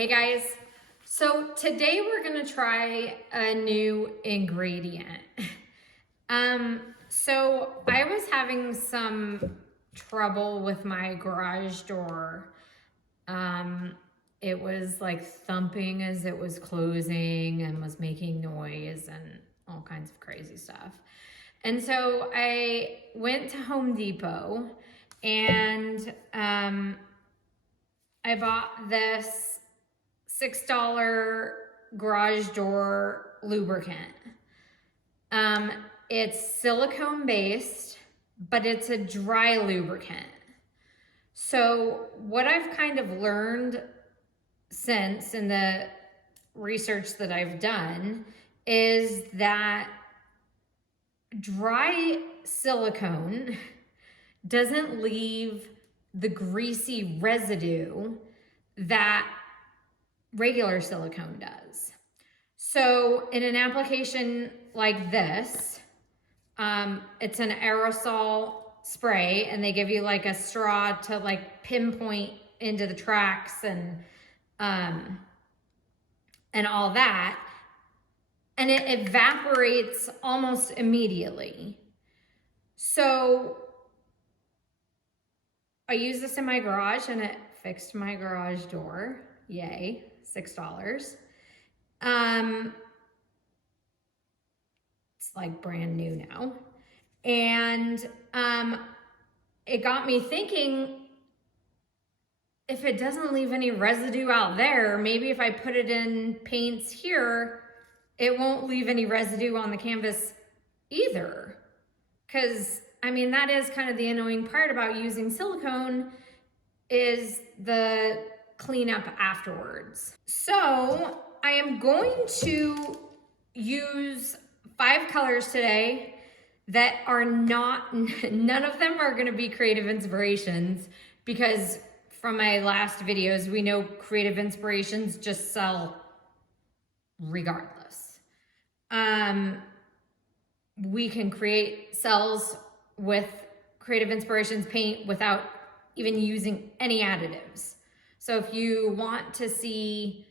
Hey guys, so today we're gonna try a new ingredient. So I was having some trouble with my garage door. It was like thumping as it was closing and was making noise and all kinds of crazy stuff. And so I went to Home Depot and I bought this $6 garage door lubricant. It's silicone based, but it's a dry lubricant. So what I've kind of learned since in the research that I've done is that dry silicone doesn't leave the greasy residue that regular silicone does. So in an application like this, it's an aerosol spray and they give you like a straw to like pinpoint into the tracks and all that. And it evaporates almost immediately. So I used this in my garage and it fixed my garage door. Yay, $6. It's like brand new now. And it got me thinking, if it doesn't leave any residue out there, maybe if I put it in paints here, it won't leave any residue on the canvas either. Because, I mean, that is kind of the annoying part about using silicone is the cleanup afterwards. So I am going to use 5 colors today that are not, none of them are gonna be creative inspirations, because from my last videos, we know creative inspirations just sell regardless. We can create cells with creative inspirations paint without even using any additives. So if you want to see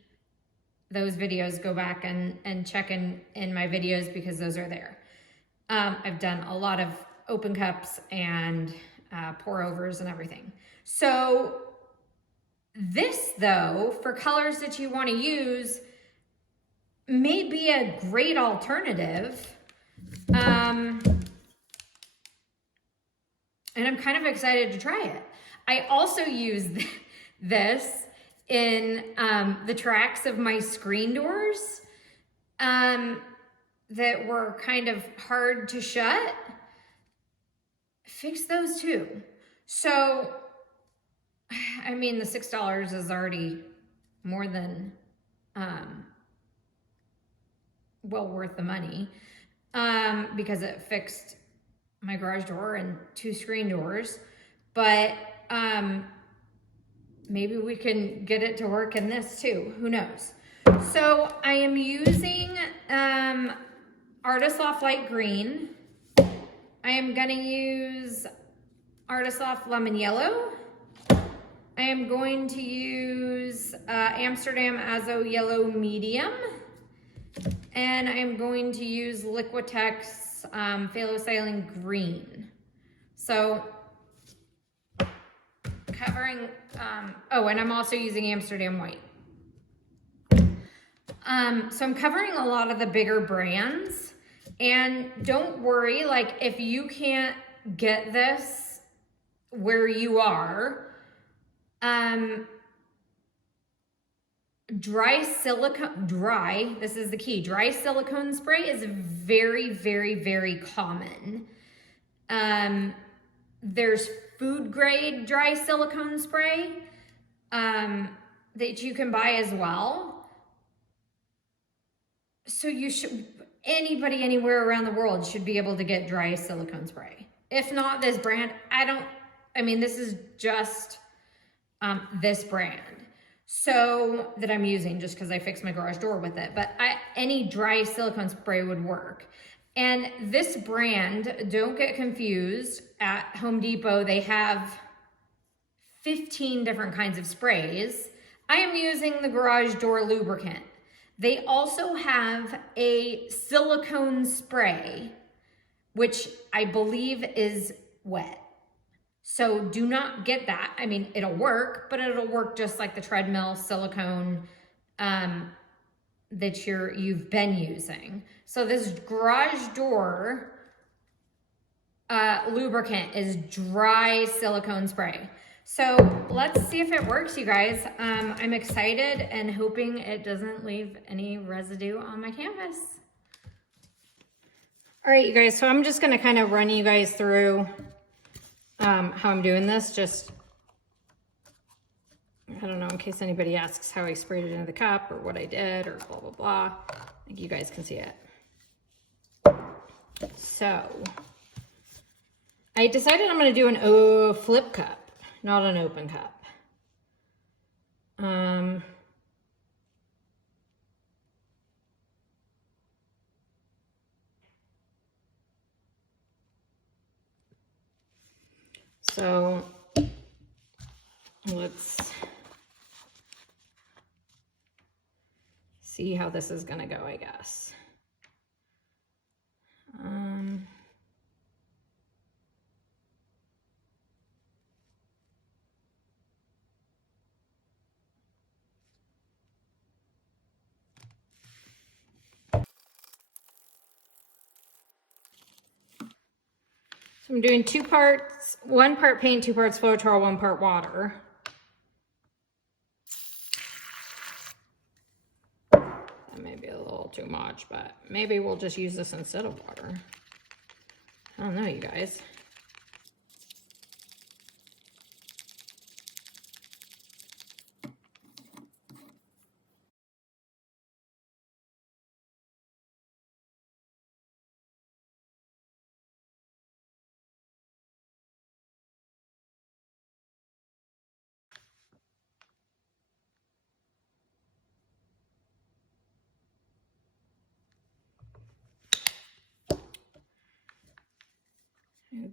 those videos, go back and check in my videos because those are there. I've done a lot of open cups and pour overs and everything. So this though, for colors that you want to use, may be a great alternative. And I'm kind of excited to try it. I also use this in the tracks of my screen doors that were kind of hard to shut. Fix those too. So, I mean, the $6 is already more than well worth the money because it fixed my garage door and 2 screen doors. But maybe we can get it to work in this too, who knows? So I am using Artist Loft Light Green. I am gonna use Artist Loft Lemon Yellow. I am going to use Amsterdam Azo Yellow Medium. And I am going to use Liquitex Phthalocyan Green. So covering, oh, and I'm also using Amsterdam White. So I'm covering a lot of the bigger brands, and don't worry, like if you can't get this where you are, dry, this is the key, dry silicone spray is very, very, very common. There's food grade dry silicone spray that you can buy as well. So you should, anybody anywhere around the world should be able to get dry silicone spray. If not this brand, I mean, this is just this brand. So that I'm using just because I fixed my garage door with it, but any dry silicone spray would work. And this brand, don't get confused, at Home Depot, they have 15 different kinds of sprays. I am using the garage door lubricant. They also have a silicone spray, which I believe is wet. So do not get that. I mean, it'll work, but it'll work just like the treadmill silicone that you've been using. So this garage door lubricant is dry silicone spray. So let's see if it works, you guys. I'm excited and hoping it doesn't leave any residue on my canvas. All right, you guys, so I'm just gonna kind of run you guys through how I'm doing this. Just, I don't know, in case anybody asks how I sprayed it into the cup or what I did or blah, blah, blah. I think you guys can see it. So I decided I'm gonna do an flip cup, not an open cup. So let's see how this is gonna go, I guess. So I'm doing 2 parts, 1 part paint, 2 parts Floetrol, 1 part water. That may be a little too much, but maybe we'll just use this instead of water. I don't know, you guys.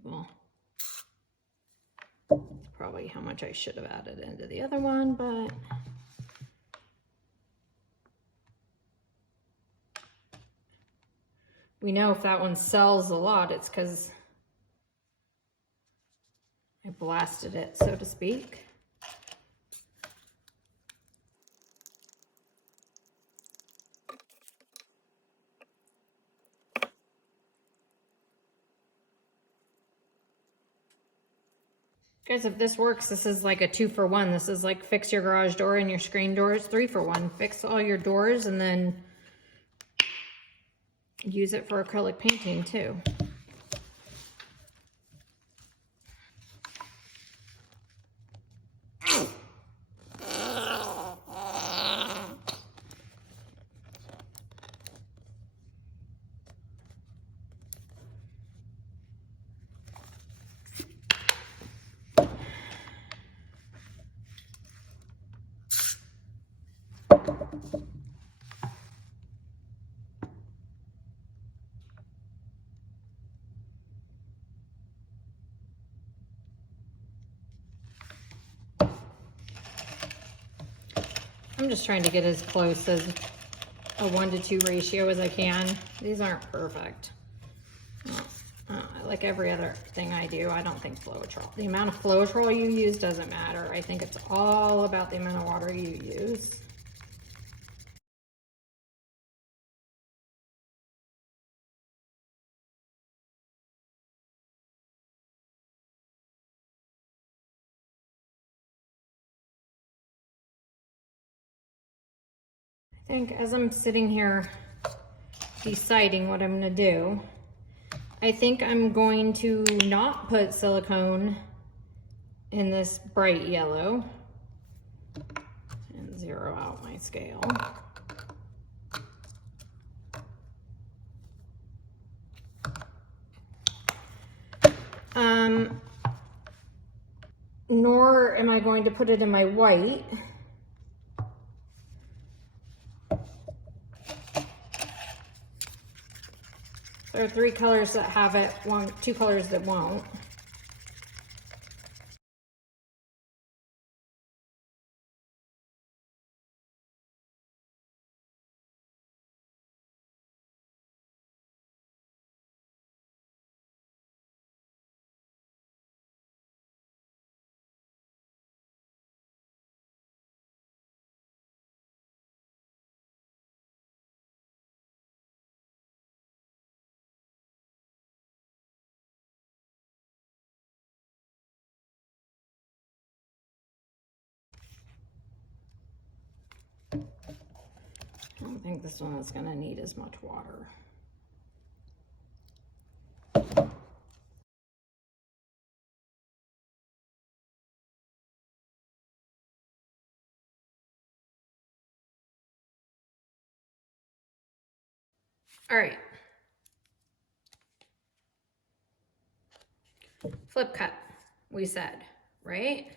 Well, that's probably how much I should have added into the other one, but we know if that one sells a lot, it's because I blasted it, so to speak. Guys, if this works, this is like a 2-for-1. This is like fix your garage door and your screen doors, 3-for-1. Fix all your doors and then use it for acrylic painting too. I'm just trying to get as close as a 1-to-2 ratio as I can. These aren't perfect. Like every other thing I do, I don't think Floetrol. The amount of Floetrol you use doesn't matter. I think it's all about the amount of water you use. I think as I'm sitting here deciding what I'm gonna do, I think I'm going to not put silicone in this bright yellow and zero out my scale. Nor am I going to put it in my white. There are 3 colors that have it, 2 colors that won't. don't think this one is gonna need as much water. All right. Flip cup, we said, right?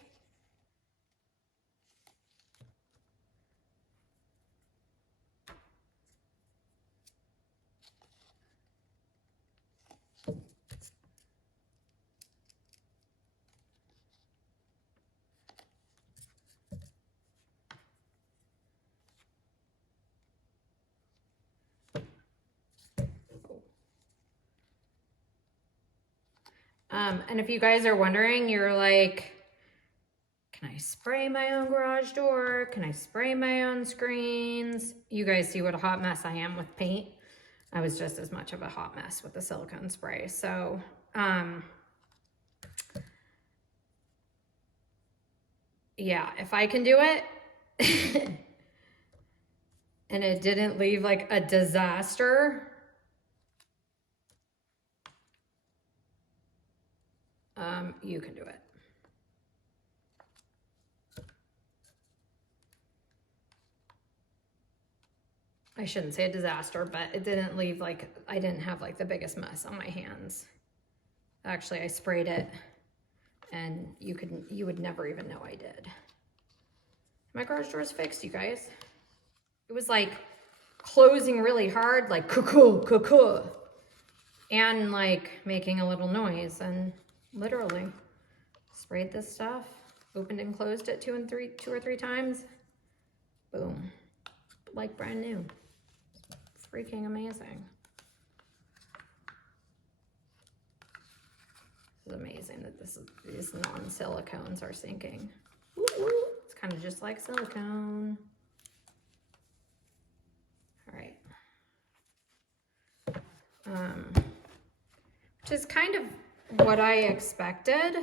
And if you guys are wondering, you're like, can I spray my own garage door? Can I spray my own screens? You guys see what a hot mess I am with paint. I was just as much of a hot mess with the silicone spray. So, yeah, if I can do it and it didn't leave like a disaster, you can do it. I shouldn't say a disaster, but it didn't leave like, I didn't have like the biggest mess on my hands. Actually, I sprayed it and you would never even know I did. My garage door is fixed, you guys. It was like closing really hard, like cuckoo, cuckoo, and like making a little noise, and literally sprayed this stuff, opened and closed it two or three times, boom, like brand new. Freaking amazing. It's amazing that these non-silicones are sinking. Woo woo. It's kind of just like silicone. All right. Which is kind of what I expected,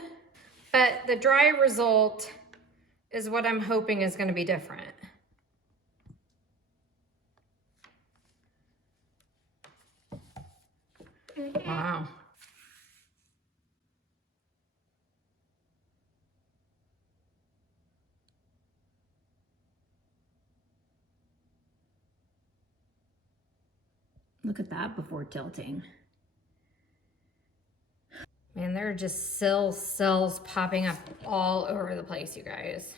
but the dry result is what I'm hoping is going to be different. Wow. Look at that before tilting. Man, there are just cells popping up all over the place, you guys.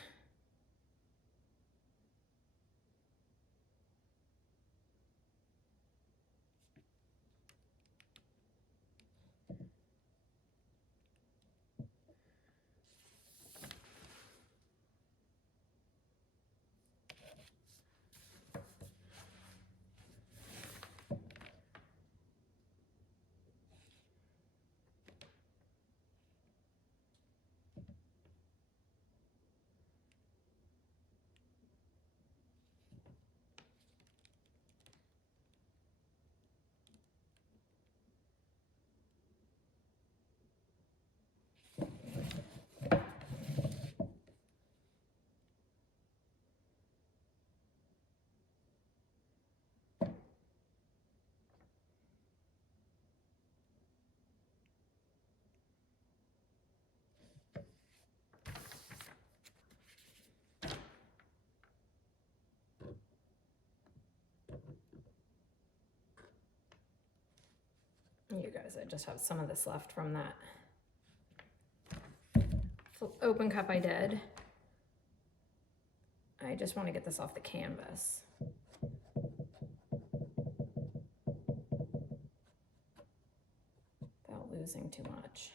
You guys, I just have some of this left from that open cup I did. I just want to get this off the canvas. Without losing too much.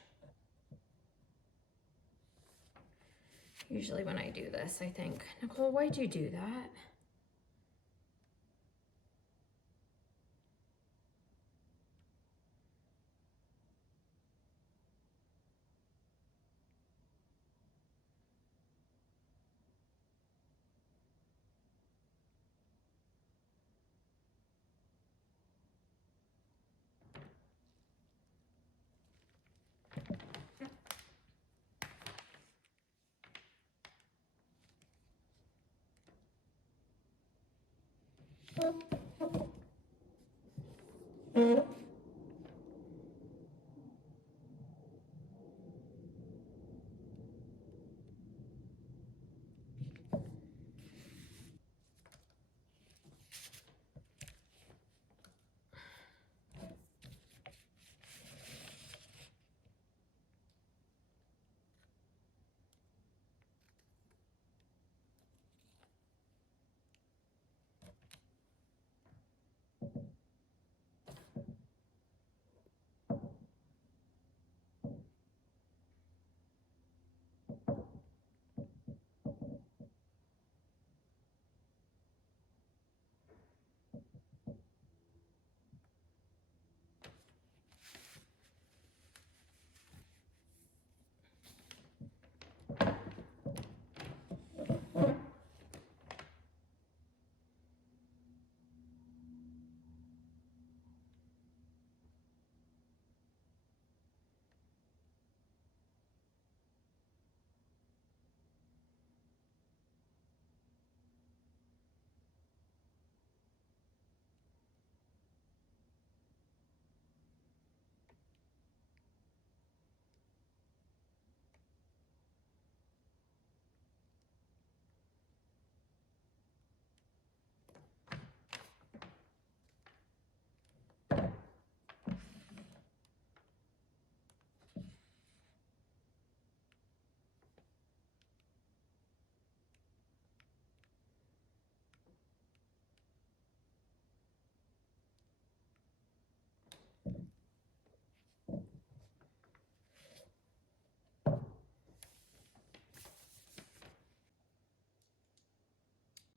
Usually when I do this, I think, Nicole, why'd you do that?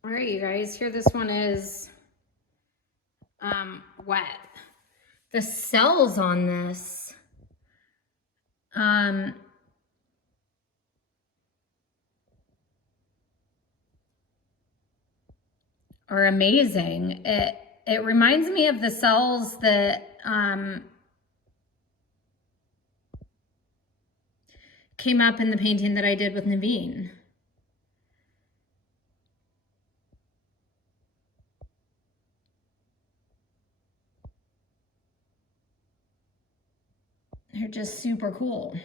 All right, you guys, here this one is wet. The cells on this are amazing. It reminds me of the cells that came up in the painting that I did with Naveen. They're just super cool.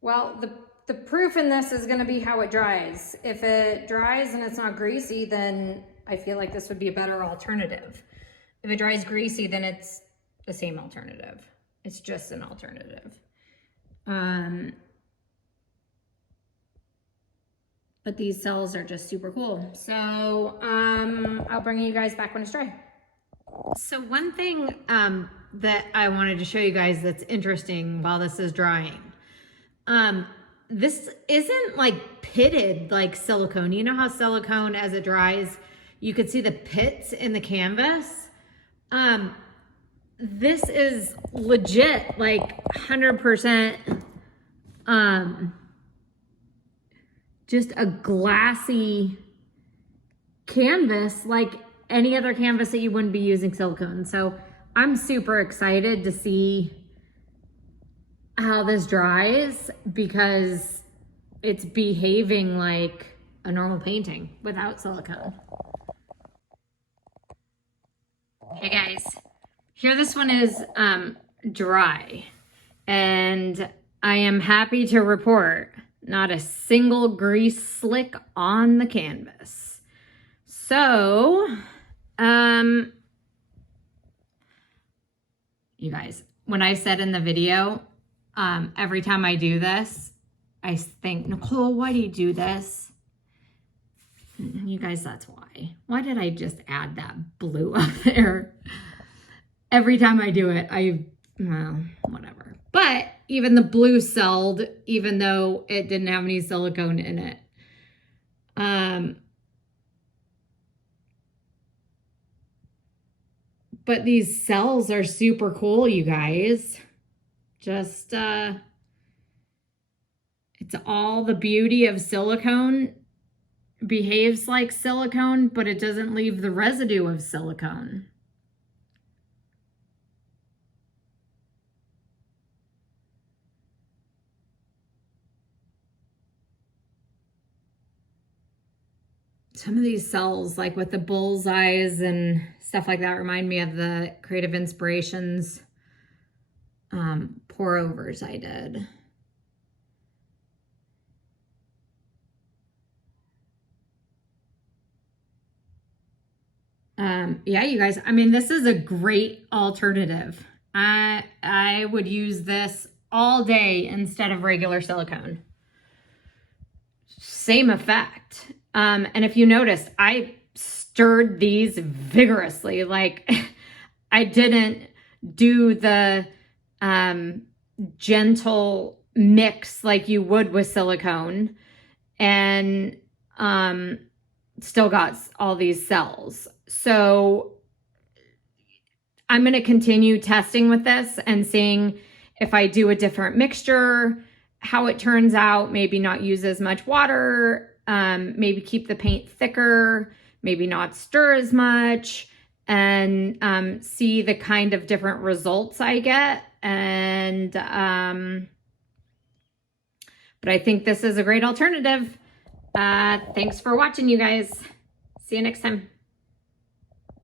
Well, the proof in this is going to be how it dries. If it dries and it's not greasy, then I feel like this would be a better alternative. If it dries greasy, then it's the same alternative. It's just an alternative. But these cells are just super cool. So I'll bring you guys back when it's dry. So one thing that I wanted to show you guys that's interesting while this is drying. This isn't like pitted like silicone. You know how silicone, as it dries, you could see the pits in the canvas. This is legit, like 100%, just a glassy canvas, like any other canvas that you wouldn't be using silicone. So I'm super excited to see how this dries because it's behaving like a normal painting without silicone. Hey guys, here this one is dry, and I am happy to report not a single grease slick on the canvas. So, you guys, when I said in the video, every time I do this, I think, Nicole, why do you do this? You guys, that's why. Why did I just add that blue up there? Every time I do it, well, whatever. But even the blue celled, even though it didn't have any silicone in it. But these cells are super cool, you guys. Just, it's all the beauty of silicone behaves like silicone, but it doesn't leave the residue of silicone. Some of these cells, like with the bullseyes and stuff like that, remind me of the Creative Inspirations pour overs I did. Yeah, you guys, I mean, this is a great alternative. I would use this all day instead of regular silicone. Same effect. And if you noticed, I stirred these vigorously. Like I didn't do the gentle mix like you would with silicone, and still got all these cells. So I'm going to continue testing with this and seeing if I do a different mixture, how it turns out. Maybe not use as much water, maybe keep the paint thicker, maybe not stir as much, and see the kind of different results I get. And but I think this is a great alternative. Thanks for watching, you guys. See you next time.